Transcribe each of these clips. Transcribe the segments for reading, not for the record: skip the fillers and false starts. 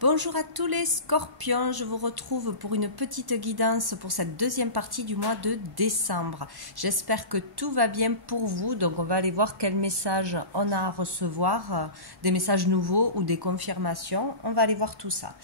Bonjour à tous les scorpions, je vous retrouve pour une petite guidance pour cette deuxième partie du mois de décembre. J'espère que tout va bien pour vous, donc on va aller voir quel message on a à recevoir, des messages nouveaux ou des confirmations, on va aller voir tout ça.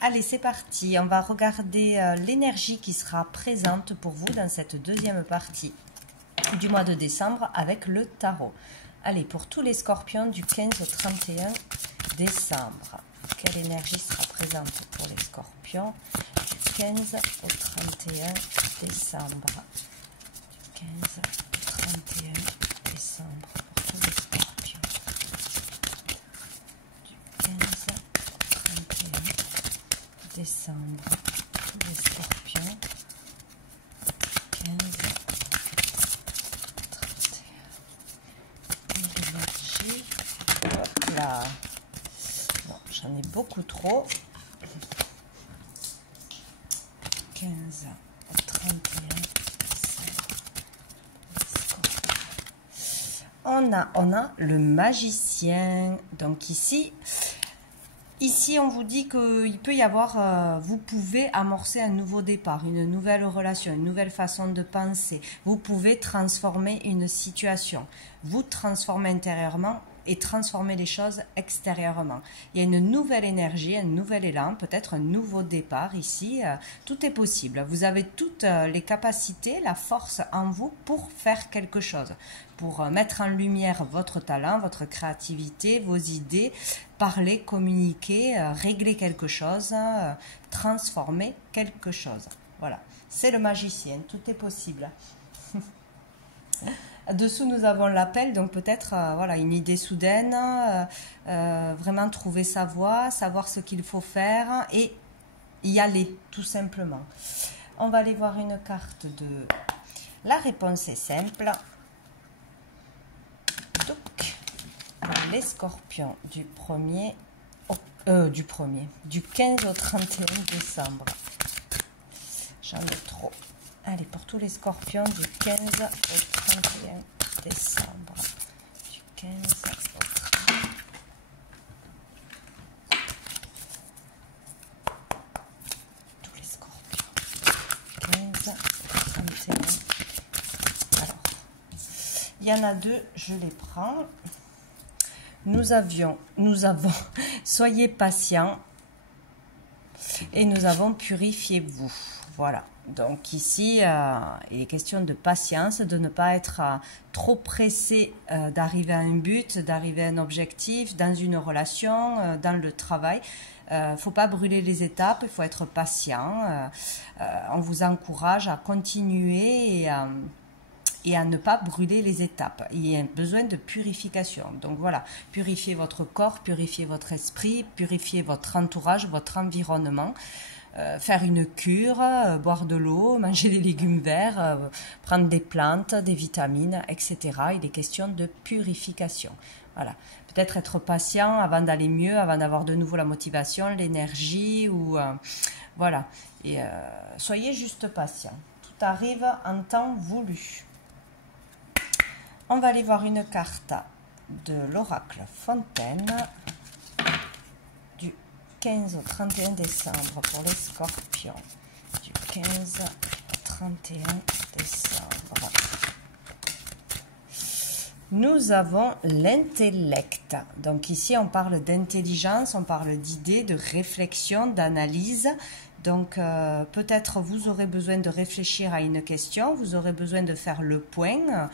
Allez, c'est parti, on va regarder l'énergie qui sera présente pour vous dans cette deuxième partie du mois de décembre avec le tarot. Allez, pour tous les scorpions du 15 au 31 décembre. Quelle énergie sera présente pour les scorpions du 15 au 31 décembre. Du 15 au 31 décembre pour tous les scorpions. Du 15 au 31 décembre pour tous les scorpions. 15 31. L'énergie. Hop là. J'en ai beaucoup trop. 15 au 31. On a le magicien. Donc ici on vous dit qu'il peut y avoir, vous pouvez amorcer un nouveau départ, une nouvelle relation, une nouvelle façon de penser. Vous pouvez transformer une situation, vous transformer intérieurement et transformer les choses extérieurement. Il y a une nouvelle énergie, un nouvel élan, peut-être un nouveau départ ici. Tout est possible. Vous avez toutes les capacités, la force en vous pour faire quelque chose, pour mettre en lumière votre talent, votre créativité, vos idées, parler, communiquer, régler quelque chose, transformer quelque chose. Voilà, c'est le magicien, tout est possible. Dessous, nous avons l'appel, donc peut-être voilà, une idée soudaine, vraiment trouver sa voie, savoir ce qu'il faut faire et y aller, tout simplement. On va aller voir une carte de... La réponse est simple. Donc, les scorpions du 15 au 31 décembre. J'en ai trop. Allez, pour tous les scorpions du 15 au 31 décembre. Du 15 au 31. Tous les scorpions. 15 au 31. Alors, il y en a deux, je les prends. Nous avons, soyez patients. Et nous avons purifiez-vous. Voilà. Donc ici, il est question de patience, de ne pas être trop pressé d'arriver à un but, d'arriver à un objectif, dans une relation, dans le travail. Il ne faut pas brûler les étapes, il faut être patient. On vous encourage à continuer et à ne pas brûler les étapes. Il y a besoin de purification. Donc voilà, purifiez votre corps, purifiez votre esprit, purifiez votre entourage, votre environnement. Faire une cure, boire de l'eau, manger des légumes verts, prendre des plantes, des vitamines, etc. Il est question de purification. Voilà. Peut-être être patient avant d'aller mieux, avant d'avoir de nouveau la motivation, l'énergie, ou voilà. Et soyez juste patient. Tout arrive en temps voulu. On va aller voir une carte de l'oracle Fontaine. 15 au 31 décembre pour les scorpions. Du 15 au 31 décembre. Nous avons l'intellect. Donc ici, on parle d'intelligence, on parle d'idées, de réflexion, d'analyse. Donc peut-être vous aurez besoin de réfléchir à une question, vous aurez besoin de faire le point,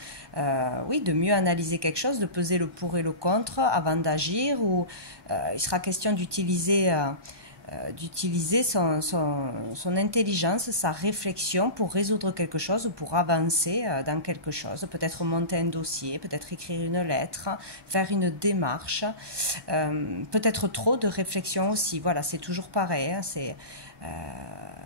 oui, de mieux analyser quelque chose, de peser le pour et le contre avant d'agir, ou il sera question d'utiliser son intelligence, sa réflexion pour résoudre quelque chose ou pour avancer dans quelque chose, peut-être monter un dossier, peut-être écrire une lettre, faire une démarche, peut-être trop de réflexion aussi, voilà, c'est toujours pareil, hein,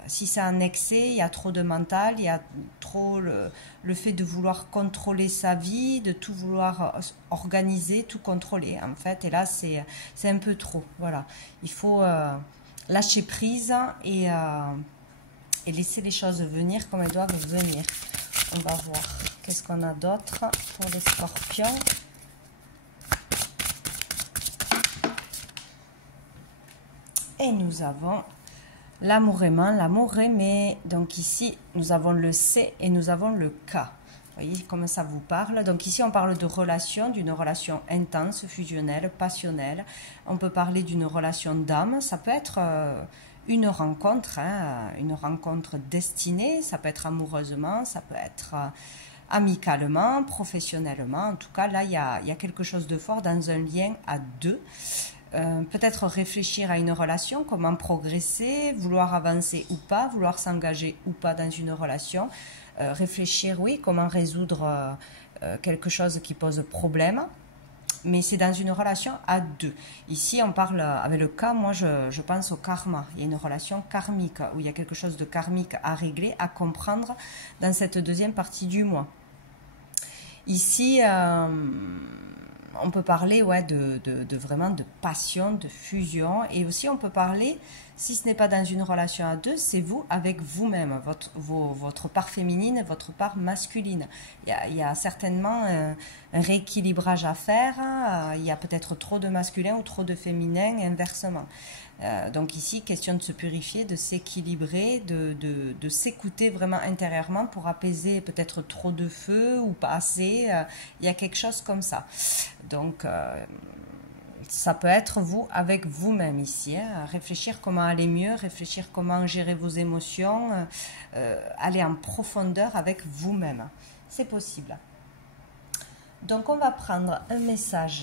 si c'est un excès, il y a trop de mental, il y a trop le fait de vouloir contrôler sa vie, de tout vouloir organiser, tout contrôler en fait, et là c'est un peu trop, voilà, il faut lâcher prise et laisser les choses venir comme elles doivent venir. On va voir qu'est-ce qu'on a d'autre pour les scorpions. Et nous avons l'amour aimant, l'amour aimé. Donc ici, nous avons le C et nous avons le K. Vous voyez comment ça vous parle. Donc ici, on parle de relation, d'une relation intense, fusionnelle, passionnelle. On peut parler d'une relation d'âme. Ça peut être une rencontre, hein, une rencontre destinée. Ça peut être amoureusement, ça peut être amicalement, professionnellement. En tout cas, là, il y a quelque chose de fort dans un lien à deux. Peut-être réfléchir à une relation, comment progresser, vouloir avancer ou pas, vouloir s'engager ou pas dans une relation. Réfléchir, oui, comment résoudre quelque chose qui pose problème. Mais c'est dans une relation à deux. Ici, on parle, avec le cas, moi, je pense au karma. Il y a une relation karmique, où il y a quelque chose de karmique à régler, à comprendre dans cette deuxième partie du mois. Ici, on peut parler ouais, vraiment de passion, de fusion. Et aussi, on peut parler, si ce n'est pas dans une relation à deux, c'est vous avec vous-même, votre part féminine, votre part masculine. Il y a certainement un rééquilibrage à faire. Il y a peut-être trop de masculin ou trop de féminin, inversement. Donc ici, question de se purifier, de s'équilibrer, de s'écouter vraiment intérieurement pour apaiser peut-être trop de feu ou pas assez. Il y a quelque chose comme ça. Donc, ça peut être vous avec vous-même ici. Hein, réfléchir comment aller mieux, réfléchir comment gérer vos émotions, aller en profondeur avec vous-même. C'est possible. Donc, on va prendre un message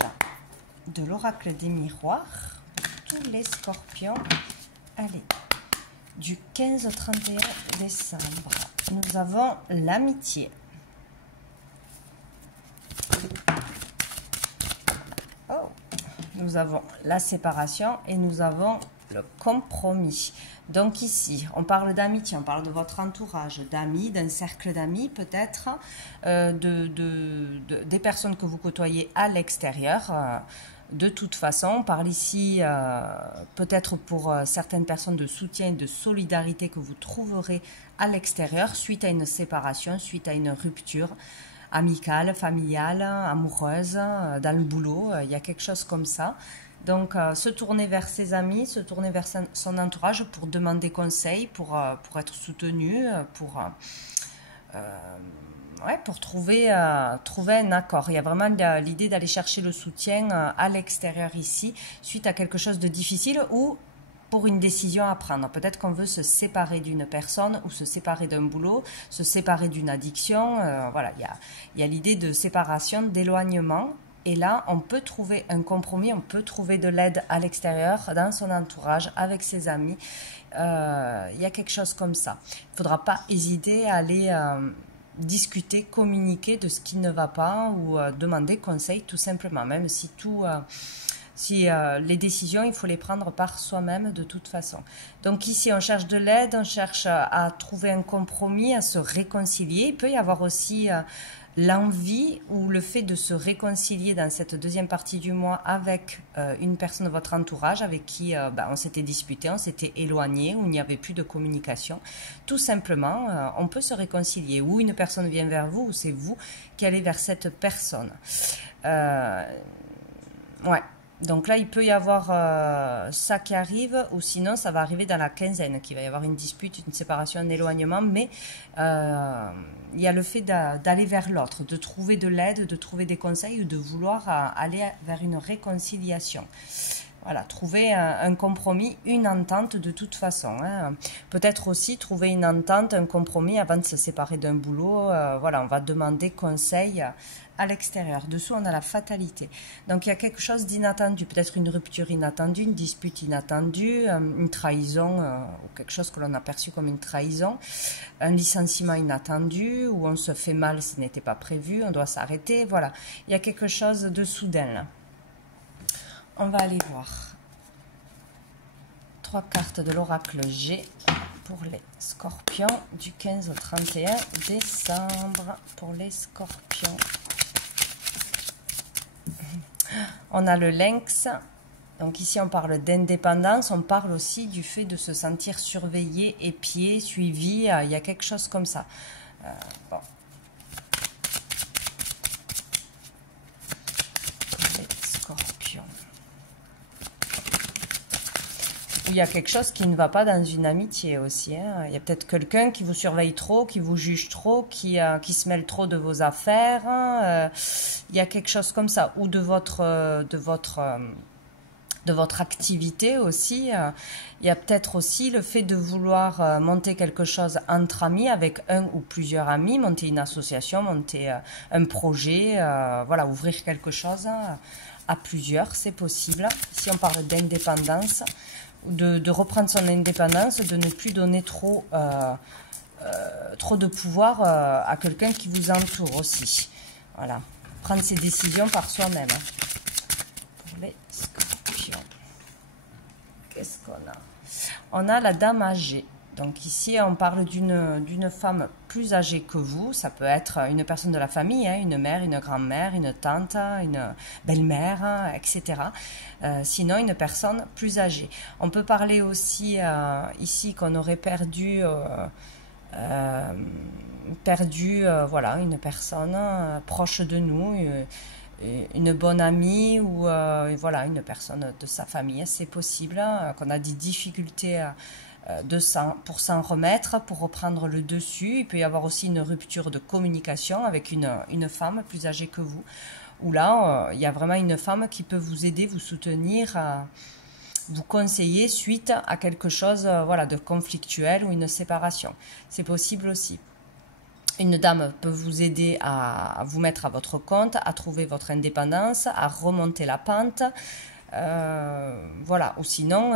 de l'oracle des miroirs. Tous les scorpions, allez, du 15 au 31 décembre, nous avons l'amitié. Oh, nous avons la séparation et nous avons le compromis. Donc ici, on parle d'amitié, on parle de votre entourage, d'amis, d'un cercle d'amis peut-être, des personnes que vous côtoyez à l'extérieur. De toute façon, on parle ici peut-être pour certaines personnes de soutien et de solidarité que vous trouverez à l'extérieur suite à une séparation, suite à une rupture amicale, familiale, amoureuse, dans le boulot. Il y a quelque chose comme ça. Donc, se tourner vers ses amis, se tourner vers son entourage pour demander conseil, pour être soutenu, pour trouver un accord. Il y a vraiment l'idée d'aller chercher le soutien à l'extérieur ici, suite à quelque chose de difficile ou pour une décision à prendre. Peut-être qu'on veut se séparer d'une personne ou se séparer d'un boulot, se séparer d'une addiction. Voilà, il y a l'idée de séparation, d'éloignement. Et là, on peut trouver un compromis, on peut trouver de l'aide à l'extérieur, dans son entourage, avec ses amis. Il y a quelque chose comme ça. Il ne faudra pas hésiter à aller discuter, communiquer de ce qui ne va pas ou demander conseil tout simplement, même si les décisions, il faut les prendre par soi-même de toute façon. Donc ici, on cherche de l'aide, on cherche à trouver un compromis, à se réconcilier. Il peut y avoir aussi l'envie ou le fait de se réconcilier dans cette deuxième partie du mois avec une personne de votre entourage avec qui on s'était disputé, on s'était éloigné, où il n'y avait plus de communication. Tout simplement, on peut se réconcilier. Ou une personne vient vers vous, ou c'est vous qui allez vers cette personne. Ouais. Donc là, il peut y avoir ça qui arrive, ou sinon, ça va arriver dans la quinzaine, qu'il va y avoir une dispute, une séparation, un éloignement, mais il y a le fait d'aller vers l'autre, de trouver de l'aide, de trouver des conseils, ou de vouloir aller vers une réconciliation. Voilà, trouver un compromis, une entente de toute façon. Hein. Peut-être aussi trouver une entente, un compromis avant de se séparer d'un boulot. Voilà, on va demander conseil à l'extérieur. Dessous, on a la fatalité. Donc, il y a quelque chose d'inattendu. Peut-être une rupture inattendue, une dispute inattendue, une trahison, ou quelque chose que l'on a perçu comme une trahison, un licenciement inattendu, où on se fait mal, ce n'était pas prévu, on doit s'arrêter. Voilà, il y a quelque chose de soudain là. On va aller voir 3 cartes de l'oracle G pour les scorpions du 15 au 31 décembre. Pour les scorpions, on a le lynx. Donc ici, on parle d'indépendance. On parle aussi du fait de se sentir surveillé, épié, suivi. Il y a quelque chose comme ça. Bon. il y a quelque chose qui ne va pas dans une amitié aussi. Hein. Il y a peut-être quelqu'un qui vous surveille trop, qui vous juge trop, qui se mêle trop de vos affaires. Hein. Il y a quelque chose comme ça. Ou de votre activité aussi. Il y a peut-être aussi le fait de vouloir monter quelque chose entre amis, avec un ou plusieurs amis, monter une association, monter un projet, voilà, ouvrir quelque chose à plusieurs, c'est possible. Si on parle d'indépendance, de reprendre son indépendance, de ne plus donner trop de pouvoir à quelqu'un qui vous entoure aussi. Voilà, prendre ses décisions par soi-même. Pour les scorpions, qu'est-ce qu'on a? On a la dame âgée. Donc ici, on parle d'une femme plus âgée que vous. Ça peut être une personne de la famille, hein, une mère, une grand-mère, une tante, une belle-mère, hein, etc. Sinon, une personne plus âgée. On peut parler aussi ici qu'on aurait perdu voilà, une personne proche de nous, une bonne amie ou voilà, une personne de sa famille. C'est possible qu'on a des difficultés pour s'en remettre, pour reprendre le dessus. Il peut y avoir aussi une rupture de communication avec une femme plus âgée que vous, où là, il y a vraiment une femme qui peut vous aider, vous soutenir, vous conseiller suite à quelque chose voilà, de conflictuel ou une séparation. C'est possible aussi. Une dame peut vous aider à vous mettre à votre compte, à trouver votre indépendance, à remonter la pente. Voilà, ou sinon,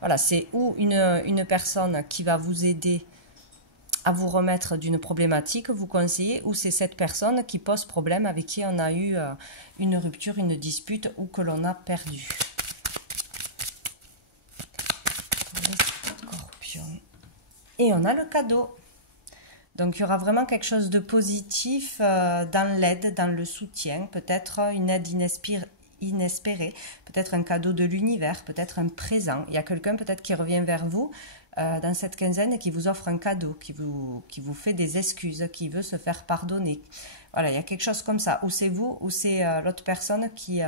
voilà, c'est ou une personne qui va vous aider à vous remettre d'une problématique, vous conseiller, ou c'est cette personne qui pose problème, avec qui on a eu une rupture, une dispute, ou que l'on a perdu. Et on a le cadeau. Donc, il y aura vraiment quelque chose de positif dans l'aide, dans le soutien, peut-être une aide inespérée, peut-être un cadeau de l'univers, peut-être un présent. Il y a quelqu'un peut-être qui revient vers vous dans cette quinzaine et qui vous offre un cadeau, qui vous fait des excuses, qui veut se faire pardonner. Voilà, il y a quelque chose comme ça. Ou c'est vous, ou c'est l'autre personne qui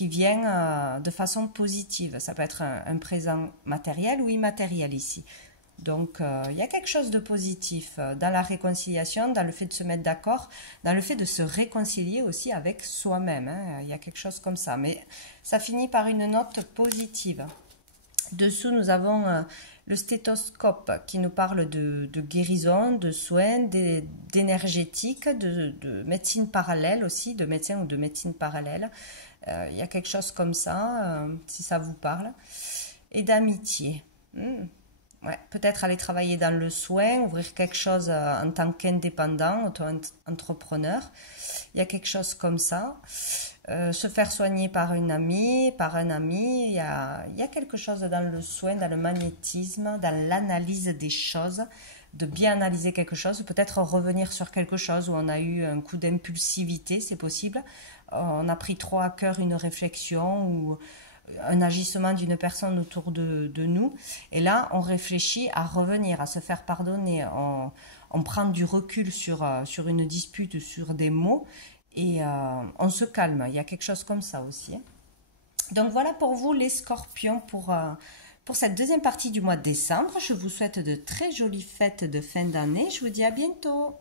vient de façon positive. Ça peut être un présent matériel ou immatériel ici. Donc, il y a quelque chose de positif dans la réconciliation, dans le fait de se mettre d'accord, dans le fait de se réconcilier aussi avec soi-même. Hein. Il y a quelque chose comme ça. Mais ça finit par une note positive. Dessous, nous avons le stéthoscope qui nous parle de guérison, de soins, d'énergétique, de médecine parallèle aussi, de médecin ou de médecine parallèle. Il y a quelque chose comme ça, si ça vous parle. Et d'amitié. Ouais, peut-être aller travailler dans le soin, ouvrir quelque chose en tant qu'indépendant, auto-entrepreneur. Il y a quelque chose comme ça. Se faire soigner par une amie, par un ami. Il y a quelque chose dans le soin, dans le magnétisme, dans l'analyse des choses, de bien analyser quelque chose. Peut-être revenir sur quelque chose où on a eu un coup d'impulsivité, c'est possible. On a pris trop à cœur une réflexion ou un agissement d'une personne autour de nous. Et là, on réfléchit à revenir, à se faire pardonner. On prend du recul sur une dispute, sur des mots, et on se calme. Il y a quelque chose comme ça aussi. Donc voilà pour vous les scorpions pour cette deuxième partie du mois de décembre. Je vous souhaite de très jolies fêtes de fin d'année. Je vous dis à bientôt.